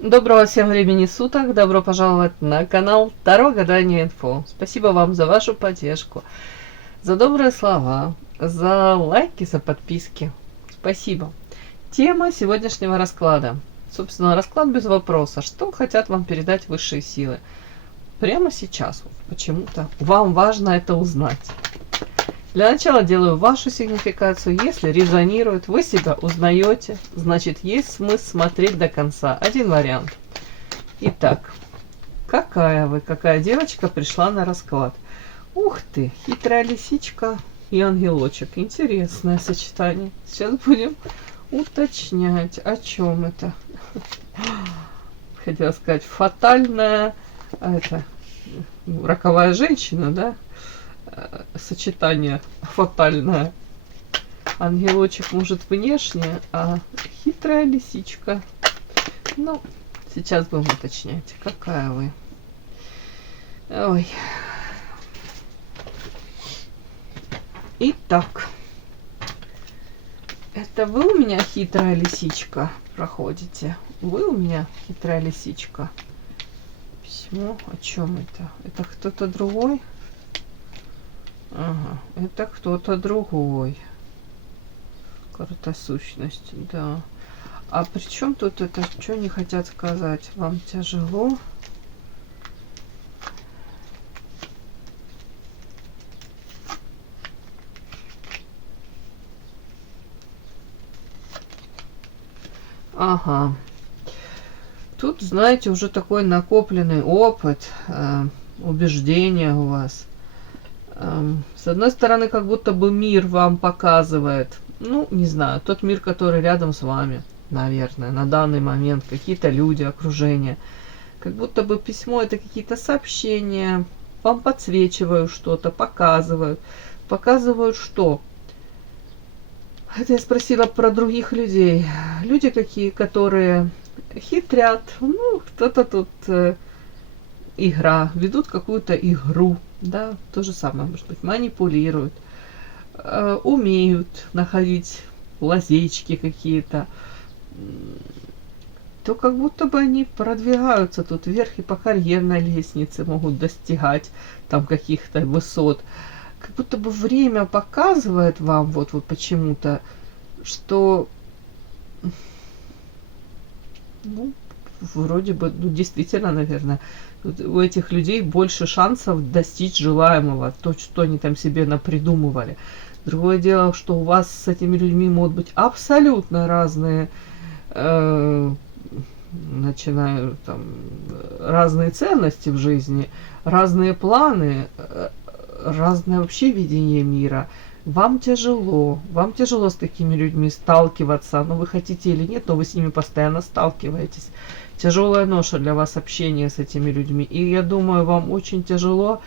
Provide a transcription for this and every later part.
Доброго всем времени суток, добро пожаловать на канал Таро Гадание Инфо. Спасибо вам за вашу поддержку, за добрые слова, за лайки, за подписки. Спасибо. Тема сегодняшнего расклада. Собственно, расклад без вопроса. Что хотят вам передать высшие силы? Прямо сейчас. Почему-то вам важно это узнать. Для начала делаю вашу сигнификацию. Если резонирует, вы себя узнаете, значит есть смысл смотреть до конца. Один вариант. Итак, какая девочка пришла на расклад? Ух ты, хитрая лисичка и ангелочек. Интересное сочетание. Сейчас будем уточнять, о чем это. Хотела сказать, фатальная, роковая женщина, да? Сочетание фатальное. Ангелочек может внешне, а хитрая лисичка. Ну, сейчас будем уточнять, какая вы. Ой. Итак, это вы у меня хитрая лисичка проходите? Вы у меня хитрая лисичка? Письмо, о чем это? Это кто-то другой? Ага, это кто-то другой. Карта сущность, да. А при чем тут это? Что не хотят сказать? Вам тяжело? Ага. Тут, знаете, уже такой накопленный опыт, убеждения у вас. С одной стороны, как будто бы мир вам показывает, ну, не знаю, тот мир, который рядом с вами, наверное, на данный момент, какие-то люди, окружение. Как будто бы письмо — это какие-то сообщения, вам подсвечивают что-то, показывают. Показывают что? Это я спросила про других людей. Люди какие, которые хитрят, ну, кто-то тут игра, ведут какую-то игру. Да, то же самое, может быть, манипулируют, умеют находить лазейки какие-то, то как будто бы они продвигаются тут вверх и по карьерной лестнице могут достигать там каких-то высот. Как будто бы время показывает вам вот почему-то, что ну, вроде бы, ну, действительно, наверное, у этих людей больше шансов достичь желаемого, то, что они там себе напридумывали. Другое дело, что у вас с этими людьми могут быть абсолютно разные, начиная там, разные ценности в жизни, разные планы, разное вообще видение мира. Вам тяжело с такими людьми сталкиваться, но вы хотите или нет, но вы с ними постоянно сталкиваетесь. Тяжелая ноша для вас общение с этими людьми. И я думаю, вам очень тяжело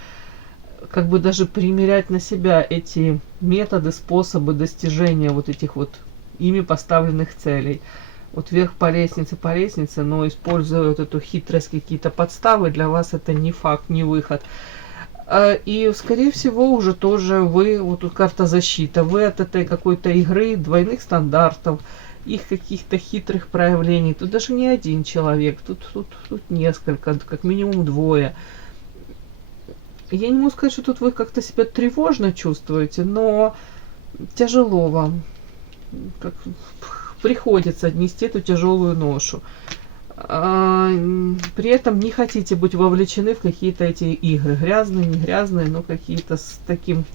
как бы даже примерять на себя эти методы, способы достижения вот этих вот ими поставленных целей. Вот вверх по лестнице, но используя вот эту хитрость, какие-то подставы, для вас это не факт, не выход. И, скорее всего, уже тоже вы, вот тут карта защита, вы от этой какой-то игры, двойных стандартов, их каких-то хитрых проявлений. Тут даже не один человек, тут несколько, как минимум двое. Я не могу сказать, что тут вы как-то себя тревожно чувствуете, но тяжело вам. Как приходится нести эту тяжелую ношу. При этом не хотите быть вовлечены в какие-то эти игры. Грязные, не грязные, но какие-то с таким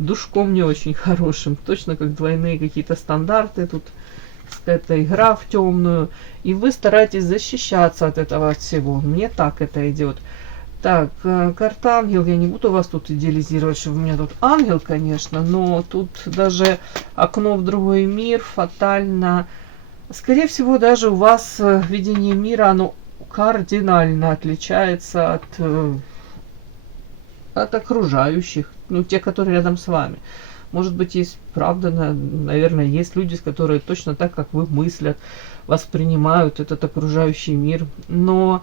душком не очень хорошим. Точно как двойные какие-то стандарты. Тут какая-то игра в темную. И вы стараетесь защищаться от этого всего. Мне так это идет. Так, карта ангел. Я не буду вас тут идеализировать, что у меня тут ангел, конечно. Но тут даже окно в другой мир фатально. Скорее всего, даже у вас видение мира, оно кардинально отличается от окружающих, ну, те, которые рядом с вами. Может быть, есть, правда, наверное, есть люди, которые точно так, как вы мыслят, воспринимают этот окружающий мир, но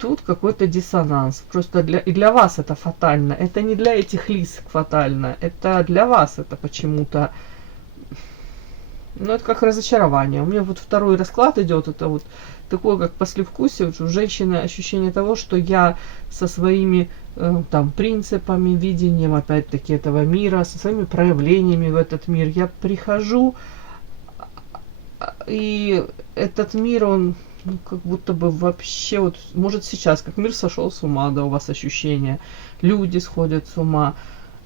тут какой-то диссонанс. Просто и для вас это фатально. Это не для этих лисок фатально, это для вас это почему-то Ну, это как разочарование. У меня вот второй расклад идет, это вот такое, как послевкусие. Вот у женщины ощущение того, что я со своими там принципами, видением, опять-таки, этого мира, со своими проявлениями в этот мир, я прихожу, и этот мир, он ну, как будто бы вообще, вот, может сейчас, как мир сошел с ума, да, у вас ощущение, люди сходят с ума,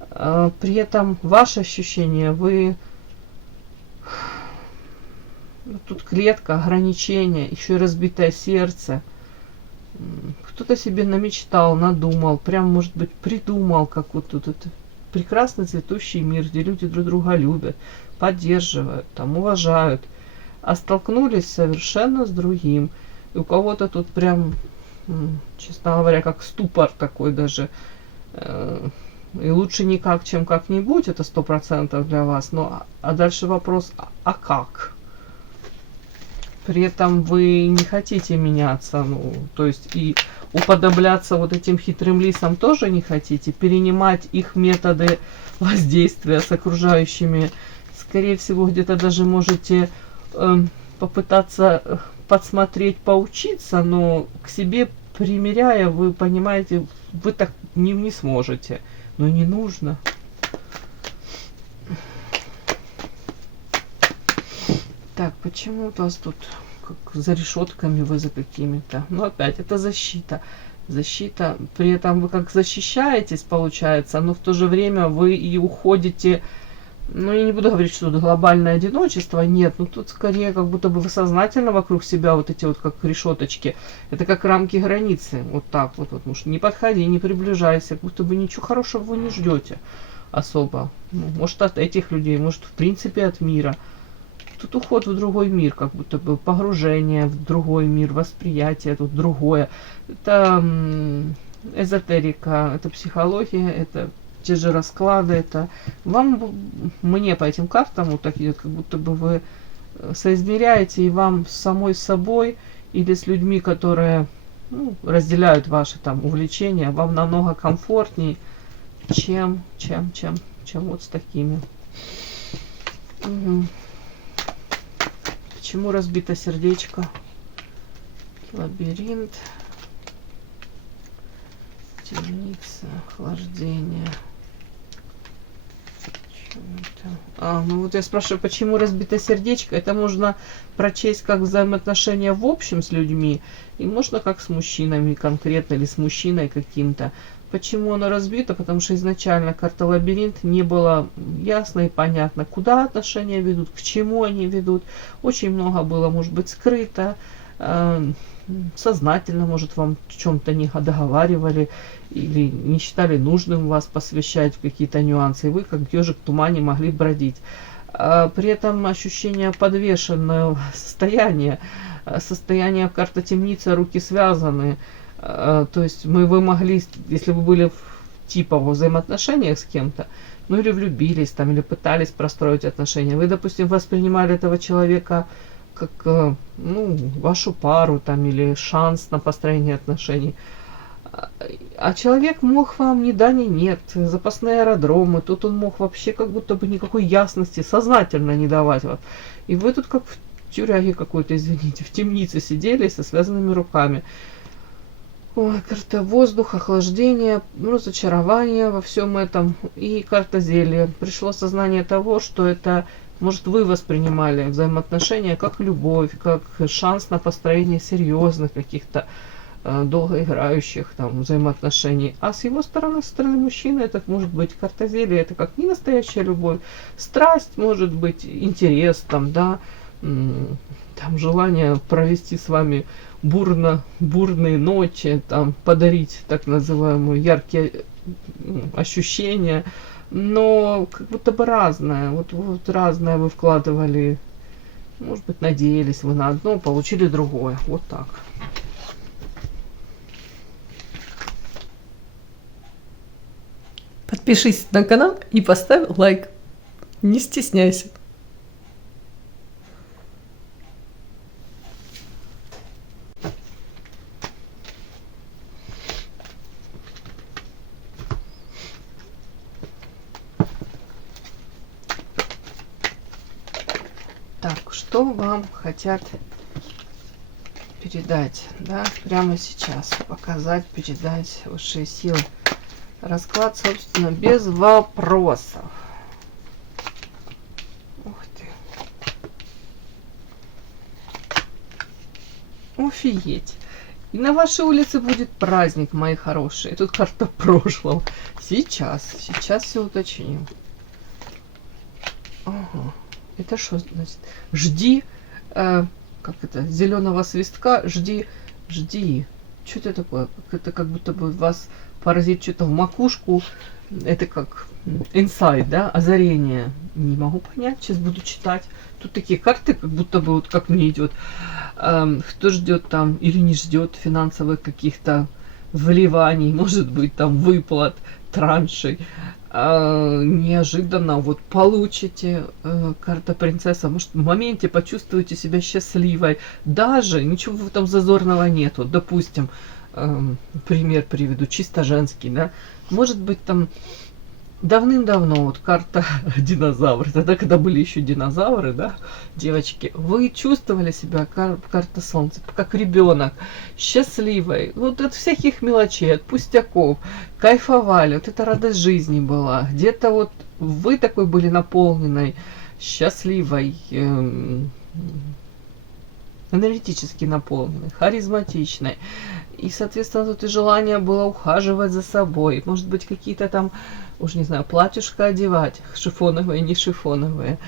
при этом ваше ощущение, вы, ну, тут клетка, ограничения, еще и разбитое сердце, кто-то себе намечтал, надумал, прям, может быть, придумал, как вот тут это прекрасный цветущий мир, где люди друг друга любят, поддерживают, там, уважают, а столкнулись совершенно с другим. И у кого-то тут прям, честно говоря, как ступор такой даже. И лучше никак, чем как-нибудь, это 100% для вас. Но, а дальше вопрос, а как? При этом вы не хотите меняться, ну, то есть и уподобляться вот этим хитрым лисам тоже не хотите, перенимать их методы воздействия с окружающими. Скорее всего, где-то даже можете попытаться подсмотреть, поучиться, но к себе примеряя, вы понимаете, вы так не сможете. Но не нужно. Так, почему у вас тут как за решетками вы за какими-то? Ну, опять, это защита. Защита, при этом вы как защищаетесь, получается, но в то же время вы и уходите. Ну, я не буду говорить, что тут глобальное одиночество, нет, ну тут скорее как будто бы вы сознательно вокруг себя вот эти вот как решеточки, это как рамки границы, вот так вот, может, не подходи, не приближайся, как будто бы ничего хорошего вы не ждете особо, ну, может от этих людей, может в принципе от мира. Тут уход в другой мир, как будто бы погружение в другой мир, восприятие тут другое, это эзотерика, это психология, это те же расклады, это вам, мне по этим картам вот так идет, как будто бы вы соизмеряете, и вам с самой собой или с людьми, которые разделяют ваши там увлечения, вам намного комфортней, чем вот с такими. Угу. Почему разбито сердечко? Лабиринт, темница, охлаждение. Ну вот я спрашиваю, почему разбито сердечко? Это можно прочесть как взаимоотношения в общем с людьми, и можно как с мужчинами конкретно, или с мужчиной каким-то. Почему оно разбито? Потому что изначально карта лабиринт не было ясно и понятно, куда отношения ведут, к чему они ведут. Очень много было, может быть, скрыто, сознательно, может, вам в чем-то не договаривали или не считали нужным вас посвящать в какие-то нюансы, и вы, как ежик в тумане, могли бродить. При этом ощущение подвешенного состояния, состояние карта темница, руки связаны. То есть вы могли, если вы были в типа во взаимоотношениях с кем-то, ну или влюбились там, или пытались простроить отношения, вы, допустим, воспринимали этого человека как вашу пару там, или шанс на построение отношений. А человек мог вам ни да, ни нет, запасные аэродромы, тут он мог вообще как будто бы никакой ясности сознательно не давать вам. И вы тут как в тюряге какой-то, извините, в темнице сидели со связанными руками. Ой, карта воздух, охлаждение, разочарование во всем этом. И карта зелья. Пришло сознание того, что это, может, вы воспринимали взаимоотношения как любовь, как шанс на построение серьезных каких-то долгоиграющих там взаимоотношений. А с его стороны, со стороны мужчины, это может быть карта зелья, это как не настоящая любовь. Страсть, может быть, интерес, там, да, там желание провести с вами бурные ночи, там, подарить так называемые яркие ощущения, но как будто бы разное, вот разное вы вкладывали, может быть, надеялись вы на одно, получили другое, вот так. Подпишись на канал и поставь лайк, не стесняйся. что вам хотят передать, да, прямо сейчас, показать, передать высшие силы. Расклад, собственно, без вопросов. Ух ты. Офигеть. И на вашей улице будет праздник, мои хорошие. Тут карта прошлого. Сейчас все уточним. Ага. Это что значит? Жди, как это, зеленого свистка, жди. Что это такое? Это как будто бы вас поразит что-то в макушку. Это как инсайт, да, озарение. Не могу понять, сейчас буду читать. Тут такие карты, как будто бы вот как мне идет. Кто ждет там или не ждет финансовых каких-то вливаний, может быть, там выплат, траншей. Неожиданно вот получите карта принцесса, может в моменте почувствуете себя счастливой, даже ничего в этом зазорного нету. Допустим, пример приведу, чисто женский, да, может быть там давным-давно вот карта динозавр, тогда, когда были еще динозавры, да, девочки, вы чувствовали себя, карта солнца, как ребенок, счастливой, вот от всяких мелочей, от пустяков, кайфовали, вот эта радость жизни была, где-то вот вы такой были наполненной, счастливой, энергетически наполненной, харизматичной. И, соответственно, тут и желание было ухаживать за собой. Может быть, какие-то там, уж не знаю, платьюшко одевать, шифоновые, не шифоновые.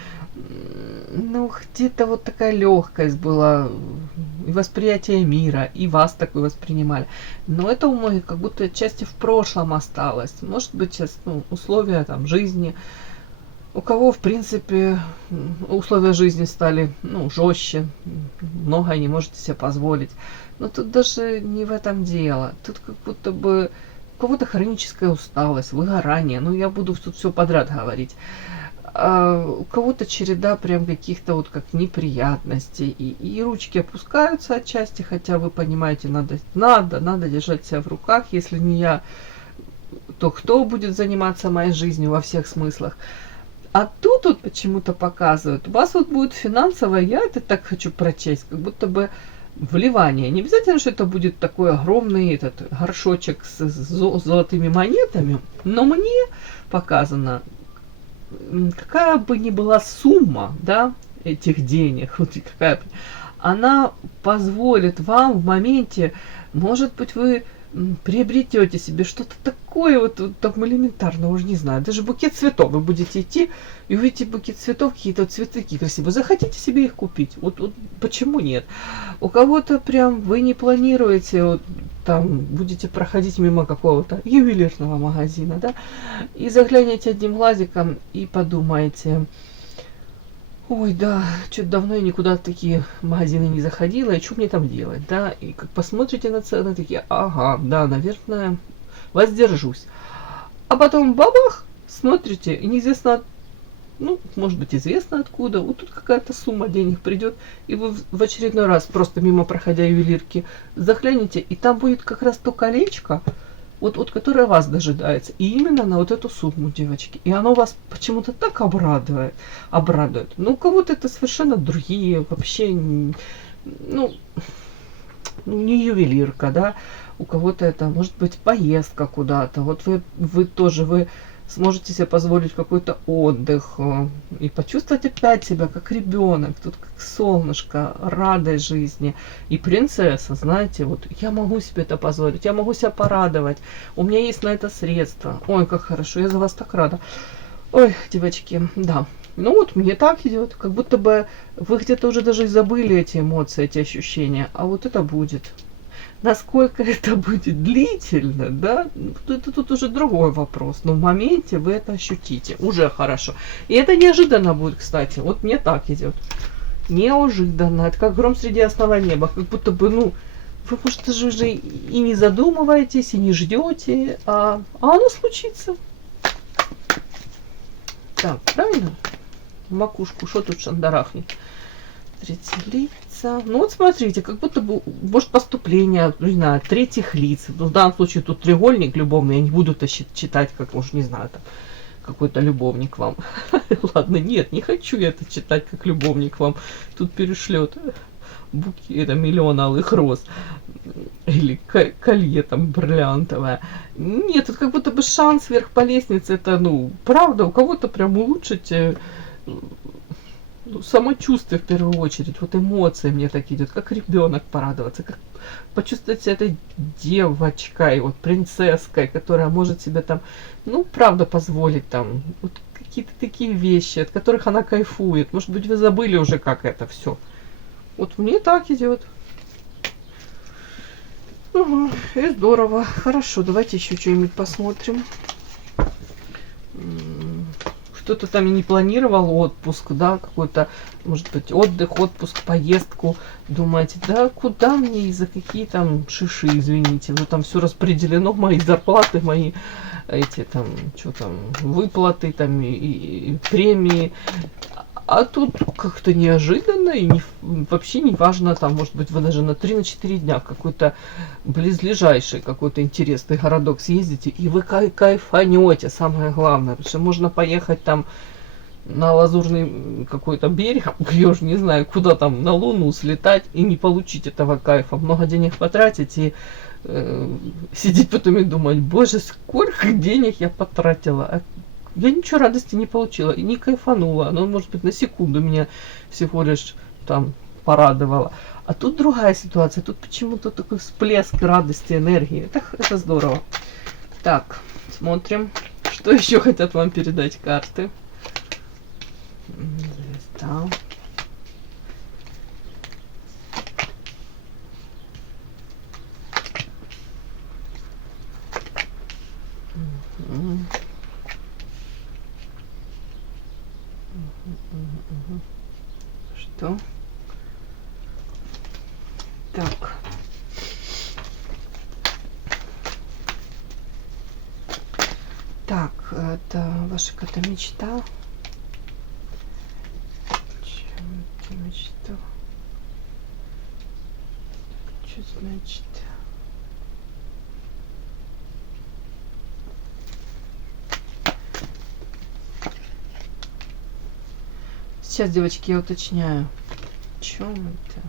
Ну, где-то вот такая легкость была, и восприятие мира, и вас такой воспринимали. Но это у многих как будто отчасти в прошлом осталось. Может быть, сейчас условия там жизни. У кого, в принципе, условия жизни стали, жестче, многое не можете себе позволить. Но тут даже не в этом дело. Тут как будто бы у кого-то хроническая усталость, выгорание. Я буду тут все подряд говорить. А у кого-то череда прям каких-то вот как неприятностей. И ручки опускаются отчасти, хотя вы понимаете, надо держать себя в руках. Если не я, то кто будет заниматься моей жизнью во всех смыслах? А тут вот почему-то показывают, у вас вот будет финансовое, я это так хочу прочесть, как будто бы вливание. Не обязательно, что это будет такой огромный этот горшочек с золотыми монетами, но мне показано, какая бы ни была сумма, да, этих денег, вот какая, она позволит вам в моменте, может быть, вы приобретете себе что-то такое вот там элементарно, уже не знаю, даже букет цветов вы будете идти и увидите букет цветов, какие-то цветы красивые, захотите себе их купить, вот почему нет? У кого-то прям вы не планируете, вот там будете проходить мимо какого-то ювелирного магазина, да, и заглянете одним глазиком и подумаете: ой, да, что-то давно я никуда в такие магазины не заходила, и что мне там делать, да? И как посмотрите на цены, такие, ага, да, наверное, воздержусь. А потом бабах, смотрите, и неизвестно, может быть, известно откуда, вот тут какая-то сумма денег придет, и вы в очередной раз, просто мимо проходя ювелирки, заглянете, и там будет как раз то колечко, вот которое вас дожидается. И именно на вот эту сумму, девочки. И оно вас почему-то так обрадует. У кого-то это совершенно другие, вообще, не ювелирка, да. У кого-то это может быть поездка куда-то. Вот вы сможете себе позволить какой-то отдых и почувствовать опять себя как ребенок, тут как солнышко, радость жизни. И принцесса, знаете, вот я могу себе это позволить, я могу себя порадовать, у меня есть на это средства. Ой, как хорошо, я за вас так рада. Ой, девочки, да. Вот мне так идет, как будто бы вы где-то уже даже и забыли эти эмоции, эти ощущения, а вот это будет. Насколько это будет длительно, да, это тут уже другой вопрос. Но в моменте вы это ощутите. Уже хорошо. И это неожиданно будет, кстати. Вот мне так идет. Неожиданно. Это как гром среди ясного неба. Как будто бы, вы, может, даже уже и не задумываетесь, и не ждете, а оно случится. Так, правильно? В макушку, что тут шандарахнет? Третьи лица. Вот смотрите, как будто бы, может, поступление, не знаю, третьих лиц. В данном случае тут треугольник любовный, я не буду это читать, как, уж не знаю, там, какой-то любовник вам. Ладно, нет, не хочу я это читать, как любовник вам тут перешлет букет, это миллион алых роз. Или колье там бриллиантовое. Нет, тут как будто бы шанс вверх по лестнице. Это, ну, правда, у кого-то прям улучшить самочувствие в первую очередь. Вот эмоции мне так идет, как ребенок порадоваться, как почувствовать себя этой девочкой, вот принцесской, которая может себе там, ну, правда, позволить там вот какие-то такие вещи, от которых она кайфует. Может быть, вы забыли уже, как это все. Вот мне так идет. Угу, и здорово. Хорошо, давайте еще что-нибудь посмотрим. Кто-то там и не планировал отпуск, да, какой-то, может быть, отдых, отпуск, поездку. Думаете, да, куда мне и за какие там шиши, извините. Ну, там все распределено, мои зарплаты, мои эти там, что там, выплаты там и премии. А тут как-то неожиданно и вообще не важно, там, может быть, вы даже на 3-4 дня в какой-то близлежащий какой-то интересный городок съездите, и вы кайфанете, самое главное, потому что можно поехать там на Лазурный какой-то берег, я уж не знаю, куда там, на Луну слетать и не получить этого кайфа, много денег потратить и сидеть потом и думать, боже, сколько денег я потратила, я ничего радости не получила и не кайфанула. Оно, может быть, на секунду меня всего лишь там порадовало. А тут другая ситуация. Тут почему-то такой всплеск радости, энергии. Это здорово. Так, смотрим, что еще хотят вам передать карты. Звезда. Что? Так. Так, это ваша какая-то мечта. Чем ты мечта? Что значит? Сейчас, девочки, я уточняю. В чем это?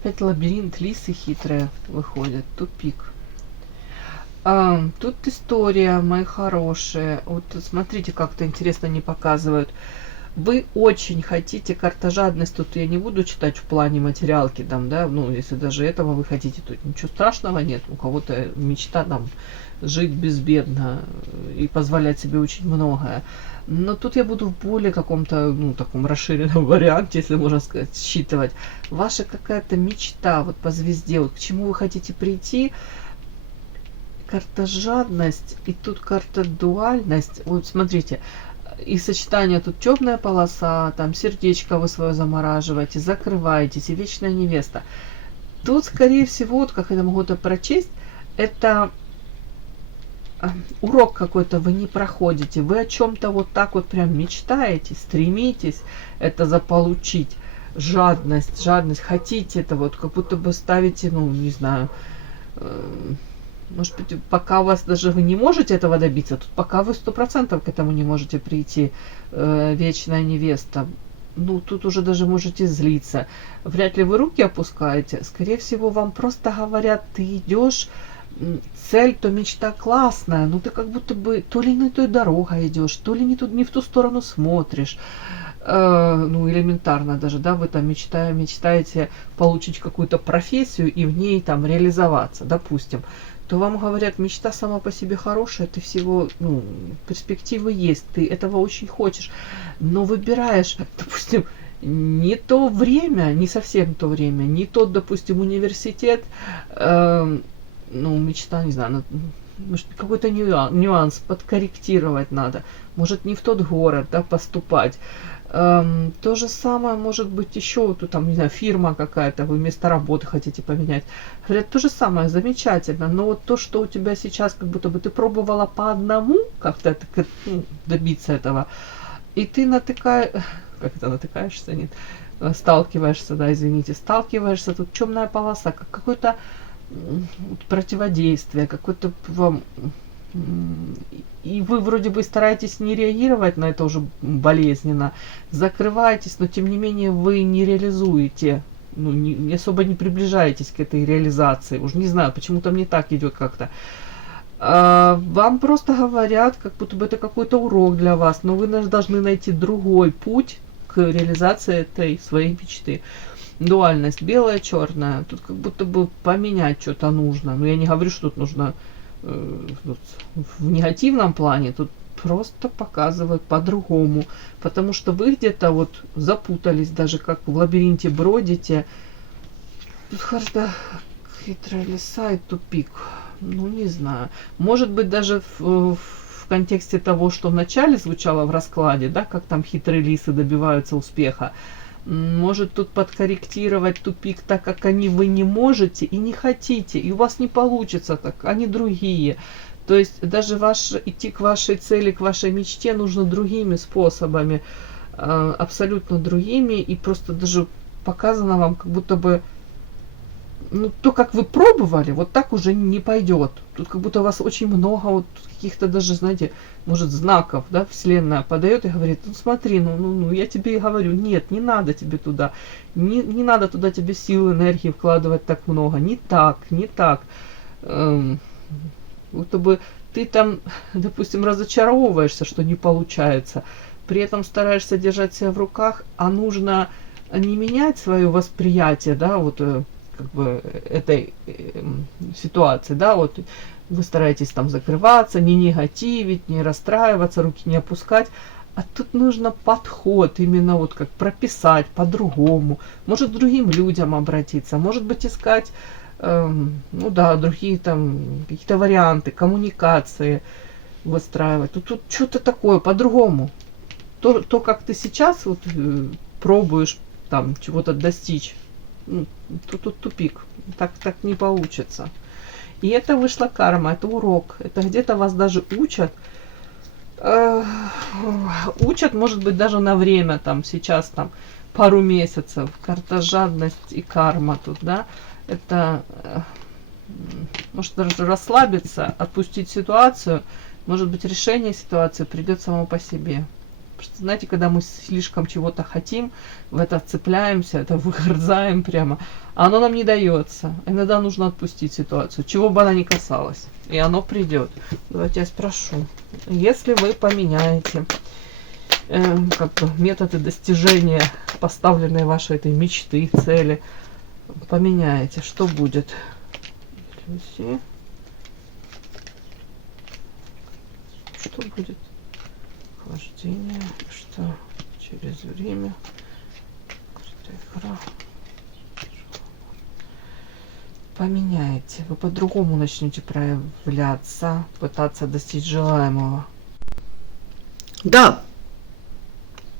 Опять лабиринт, лисы хитрые выходят. Тупик. Тут история, мои хорошие. Вот смотрите, как-то интересно не показывают. Вы очень хотите, карта жадность, тут я не буду читать в плане материалки, там, да, ну, если даже этого вы хотите, тут ничего страшного нет. У кого-то мечта там жить безбедно и позволять себе очень многое. Но тут я буду в более каком-то, ну, таком расширенном варианте, если можно сказать, считывать. Ваша какая-то мечта, вот по звезде, вот к чему вы хотите прийти. Карта жадность, и тут карта дуальность. Вот смотрите, и сочетание тут темная полоса, там сердечко вы свое замораживаете, закрываетесь, и вечная невеста. Тут, скорее всего, вот как я могу это прочесть, это урок какой-то вы не проходите, вы о чем-то вот так вот прям мечтаете, стремитесь это заполучить, жадность, хотите это вот, как будто бы ставите, ну, не знаю, может быть, пока у вас даже вы не можете этого добиться, тут пока вы 100% к этому не можете прийти, вечная невеста, ну, тут уже даже можете злиться, вряд ли вы руки опускаете, скорее всего, вам просто говорят, ты идешь, цель, то мечта классная, но ты как будто бы то ли не той дорогой идешь, то ли не в ту сторону смотришь. Ну, элементарно даже, да, вы там мечтаете получить какую-то профессию и в ней там реализоваться, допустим, то вам говорят, мечта сама по себе хорошая, ты всего, ну, перспективы есть, ты этого очень хочешь, но выбираешь, допустим, не то время, не совсем то время, не тот, допустим, университет, ну, мечта, не знаю, может, какой-то нюанс подкорректировать надо. Может, не в тот город, да, поступать. То же самое может быть еще, тут там, не знаю, фирма какая-то, вы место работы хотите поменять. Говорят, то же самое, замечательно, но вот то, что у тебя сейчас, как будто бы ты пробовала по одному как-то добиться этого, и ты натыкаешься, нет, сталкиваешься, да, извините, сталкиваешься, тут темная полоса, как какой-то противодействие, какой-то вам И вы вроде бы стараетесь не реагировать на это уже болезненно, закрываетесь, но тем не менее вы не реализуете, ну, не особо не приближаетесь к этой реализации. Уж не знаю, почему-то мне так идет как-то. Вам просто говорят, как будто бы это какой-то урок для вас, но вы должны найти другой путь к реализации этой своей мечты. Дуальность белая, черная. Тут как будто бы поменять что-то нужно. Но я не говорю, что тут нужно в негативном плане. Тут просто показывают по-другому. Потому что вы где-то вот запутались, даже как в лабиринте бродите. Тут харда хитрая лиса и тупик. Ну, не знаю. Может быть, даже в контексте того, что вначале звучало в раскладе, да, как там хитрые лисы добиваются успеха, может тут подкорректировать тупик, так как вы не можете и не хотите, и у вас не получится так, они другие. То есть даже идти к вашей цели, к вашей мечте нужно другими способами, абсолютно другими, и просто даже показано вам, как будто бы, ну, то, как вы пробовали, вот так уже не пойдет. Тут как будто у вас очень много вот каких-то даже, знаете, может, знаков, да, Вселенная подает и говорит, ну, смотри, ну, я тебе и говорю, нет, не надо тебе туда, не надо туда тебе сил, энергии вкладывать так много, не так. Будто бы ты там, допустим, разочаровываешься, что не получается, при этом стараешься держать себя в руках, а нужно не менять свое восприятие, да, вот, как бы этой ситуации, да, вот вы стараетесь там закрываться, не негативить, не расстраиваться, руки не опускать, а тут нужно подход, именно вот как прописать по-другому, может, к другим людям обратиться, может быть, искать, ну да, другие там какие-то варианты, коммуникации выстраивать, тут что-то такое по-другому, то, как ты сейчас вот пробуешь там чего-то достичь, тут тупик, так не получится. И это вышла карма, это урок, это где-то вас даже учат, может быть, даже на время, там, сейчас, там, пару месяцев, карта жадность и карма тут, да, это, может, даже расслабиться, отпустить ситуацию, может быть, решение ситуации придет само по себе. Потому что, знаете, когда мы слишком чего-то хотим, в это цепляемся, это выгрызаем прямо, а оно нам не дается. Иногда нужно отпустить ситуацию, чего бы она ни касалась, и оно придет. Давайте я спрошу. Если вы поменяете как бы методы достижения поставленной вашей этой мечты, цели, поменяете, что будет? Иллюзии. Что будет? Охлаждение, что через время, игра. Поменяете, вы по-другому начнете проявляться, пытаться достичь желаемого. Да,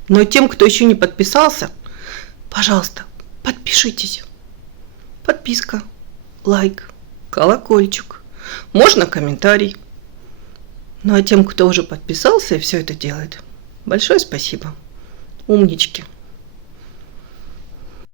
но тем, кто еще не подписался, пожалуйста, подпишитесь. Подписка, лайк, колокольчик, можно комментарий. Ну а тем, кто уже подписался и все это делает, большое спасибо. Умнички.